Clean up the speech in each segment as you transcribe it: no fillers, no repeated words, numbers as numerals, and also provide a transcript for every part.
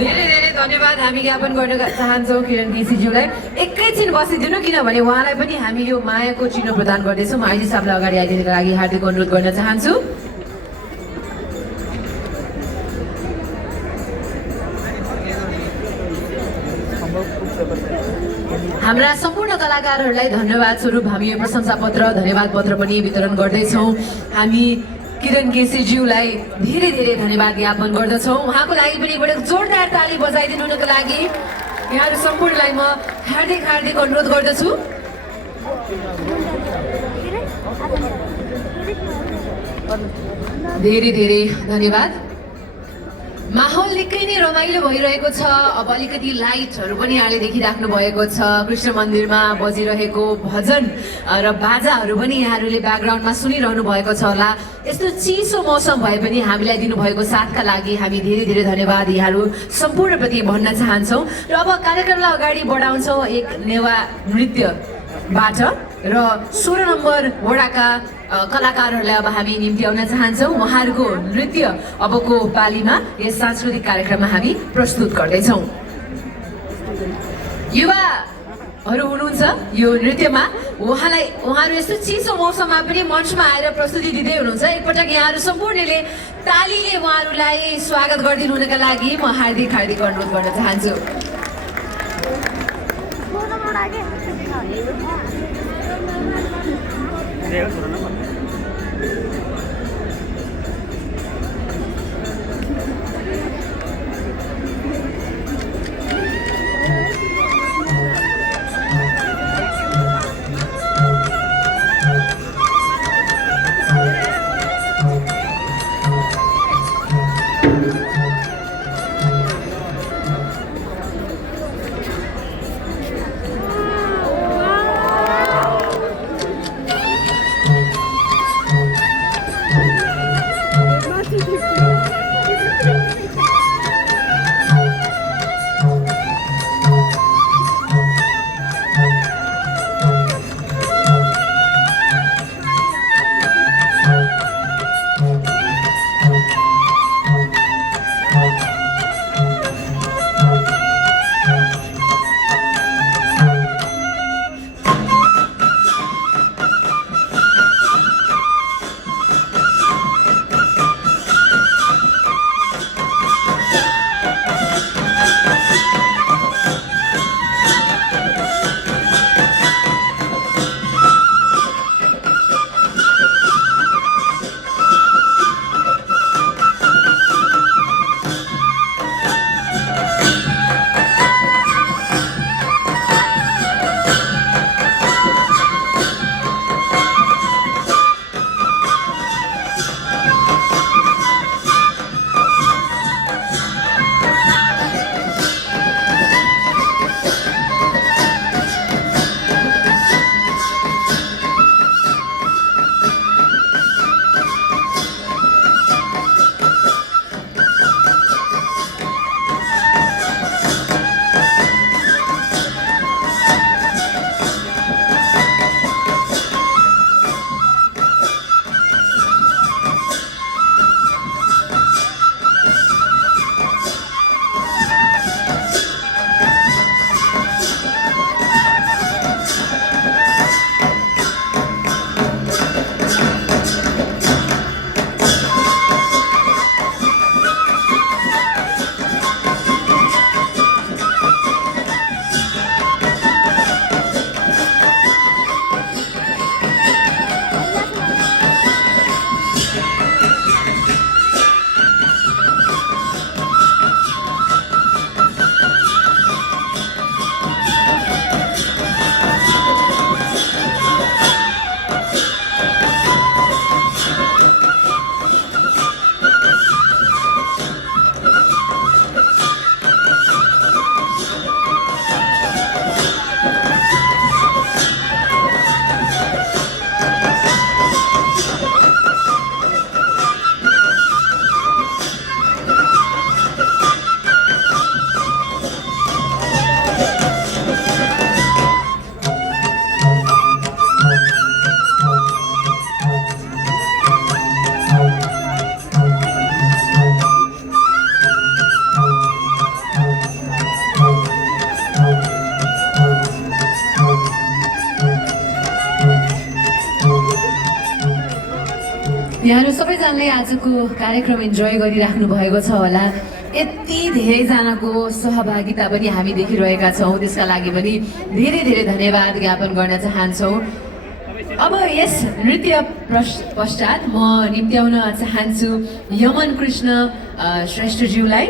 धेरै धेरै धन्यवाद हामी ज्ञापन गर्न चाहन्छौँ किरण केसीज्यूलाई। एकैछिन बसिदिनु किनभने उहाँलाई पनि हामी यो मायाको चिनो प्रदान गर्दैछौँ। आइजी साहबलाई अगाडि आइदिनुको लागि हार्दिक अनुरोध गर्न चाहन्छु। हाम्रा सम्पूर्ण कलाकारहरूलाई धन्यवाद स्वरूप हामी यो प्रशंसा पत्र धन्यवाद पत्र पनि वितरण गर्दैछौँ। हामी किरण केसीज्यूलाई धेरै धेरै धन्यवाद ज्ञापन गर्दछौँ। उहाँको लागि पनि एउटा जोरदार ताली बजाइदिनुको लागि यहाँहरू सम्पूर्णलाई म हार्दिक हार्दिक अनुरोध गर्दछु। धेरै धेरै धन्यवाद। माहौल निकै नै रमाइलो भइरहेको छ। अब अलिकति लाइटहरू पनि यहाँले देखिराख्नु भएको छ। कृष्ण मन्दिरमा बजिरहेको भजन र बाजाहरू पनि यहाँहरूले ब्याकग्राउन्डमा सुनिरहनु भएको छ होला। यस्तो चिसो मौसम भए पनि हामीलाई दिनुभएको साथका लागि हामी धेरै धेरै धन्यवाद यहाँहरू सम्पूर्णप्रति भन्न चाहन्छौँ। र अब कार्यक्रमलाई अगाडि बढाउँछौँ एक नेवा नृत्यबाट र 16 नम्बर वडाका कलाकारहरूलाई अब हामी निम्ति आउन चाहन्छौँ। उहाँहरूको नृत्य अबको पालीमा यस सांस्कृतिक कार्यक्रममा हामी प्रस्तुत गर्दैछौँ। युवाहरू हुनुहुन्छ यो नृत्यमा। उहाँहरू यस्तो चिसो मौसममा पनि मञ्चमा आएर प्रस्तुति दिँदै हुनुहुन्छ। एकपटक यहाँहरू सम्पूर्णले तालीले उहाँहरूलाई स्वागत गरिदिनु हुनका लागि म हार्दिक हार्दिक अनुरोध गर्न चाहन्छु। यहाँहरू सबैजनाले आजको कार्यक्रम इन्जोय गरिराख्नु भएको छ होला। यति धेरैजनाको सहभागिता पनि हामी देखिरहेका छौँ, त्यसका लागि पनि धेरै धेरै धन्यवाद ज्ञापन गर्न चाहन्छौँ। अब यस नृत्य पश्चात म निम्त्याउन चाहन्छु यमन कृष्ण श्रेष्ठज्यूलाई।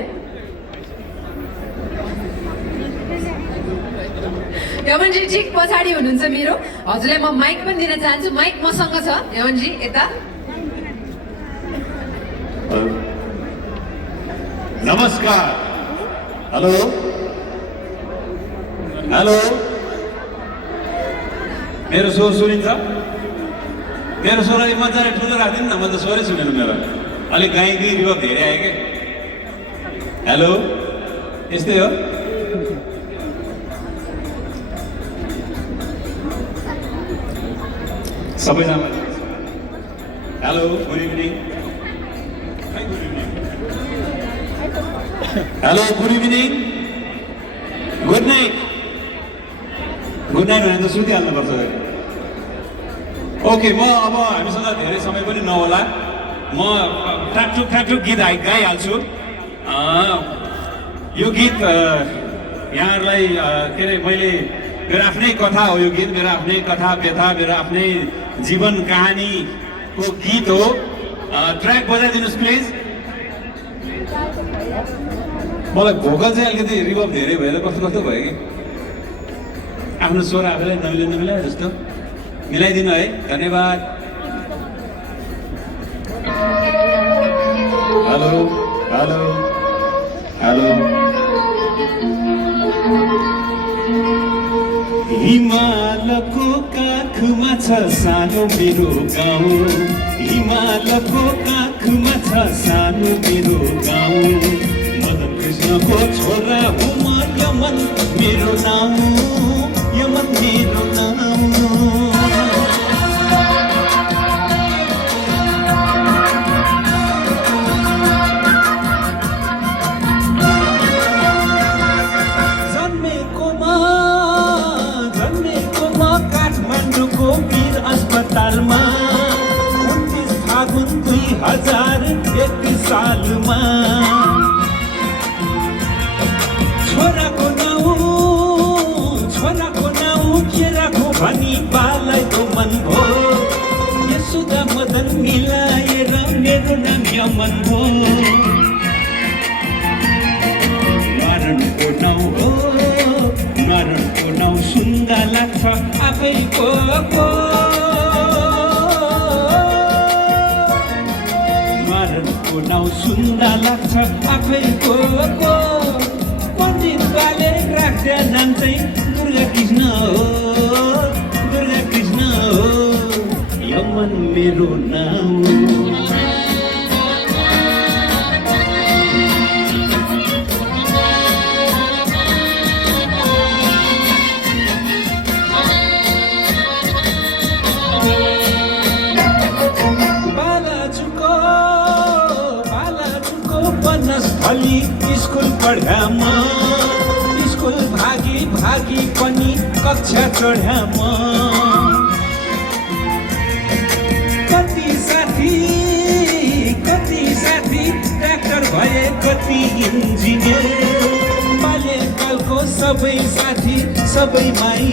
यमनजी ठिक पछाडि हुनुहुन्छ मेरो, हजुरलाई म माइक पनि दिन चाहन्छु। माइक मसँग छ यमनजी, यता। नमस्कार, हेलो हेलो, मेरो स्वर सुनिन्छ? मेरो स्वर अलिक मजाले ठुलो राखिदिनु न, म त स्वरै सुनेन मेरो, अलिक गाइदिए रिभब धेरै आयो कि। हेलो, यस्तै हो। सबैजना hello, good evening. Hello, good evening, good night. Good night भने त सुतिहाल्नुपर्छ। ओके, म अब हामीसँग धेरै समय पनि नहोला, म ट्याकटुक गीत गाइहाल्छु। यो गीत यहाँहरूलाई के अरे मैले मेरो आफ्नै कथा हो, यो गीत मेरो आफ्नै कथा व्यथा, मेरो आफ्नै जीवन कहानीको गीत हो। ट्र्याक बजाइदिनुहोस् प्लिज। मलाई भोकल चाहिँ अलिकति रिभब धेरै भएर कस्तो कस्तो भयो कि, आफ्नो स्वर आफैलाई नमिलायो जस्तो मिलाइदिनु है, धन्यवाद। Hello hello hello. हिमालको काखमा छ सानो मेरो गाउँ, हिमालको काखमा छ सानो मेरो गाउँ। मदन कृष्णको छोरा हो म, यमन मेरो नाम, यमन मेरो नाम। जन्मेको काठमाडौँको वीर अस्पतालमा 29 फागुन 2001 सालमा। छोराको नाउँ के राखो भनी बालाइको मन भो, यसुदा मदन मिलाएर मेरो नाम यमन भो। नारायणको नाउँ हो, नारायणको नाउँ सुन्दा लाग्छ आफैको को। नारायणको नाउँ सुन्दा लाग्छ आफैको को। पण्डित बाले राख्दा नाम चाहिँ दुर्गा कृष्ण हो, दुर्गा कृष्ण हो, यमन मेरो नाम। बालाजुको बनस्थली स्कुल पढ्या म, स्कुल भागी पनि कक्षा चढ्या म। कति साथी डाक्टर भए, कति इन्जिनियर। बाल्यकालको सबै साथी सबै माई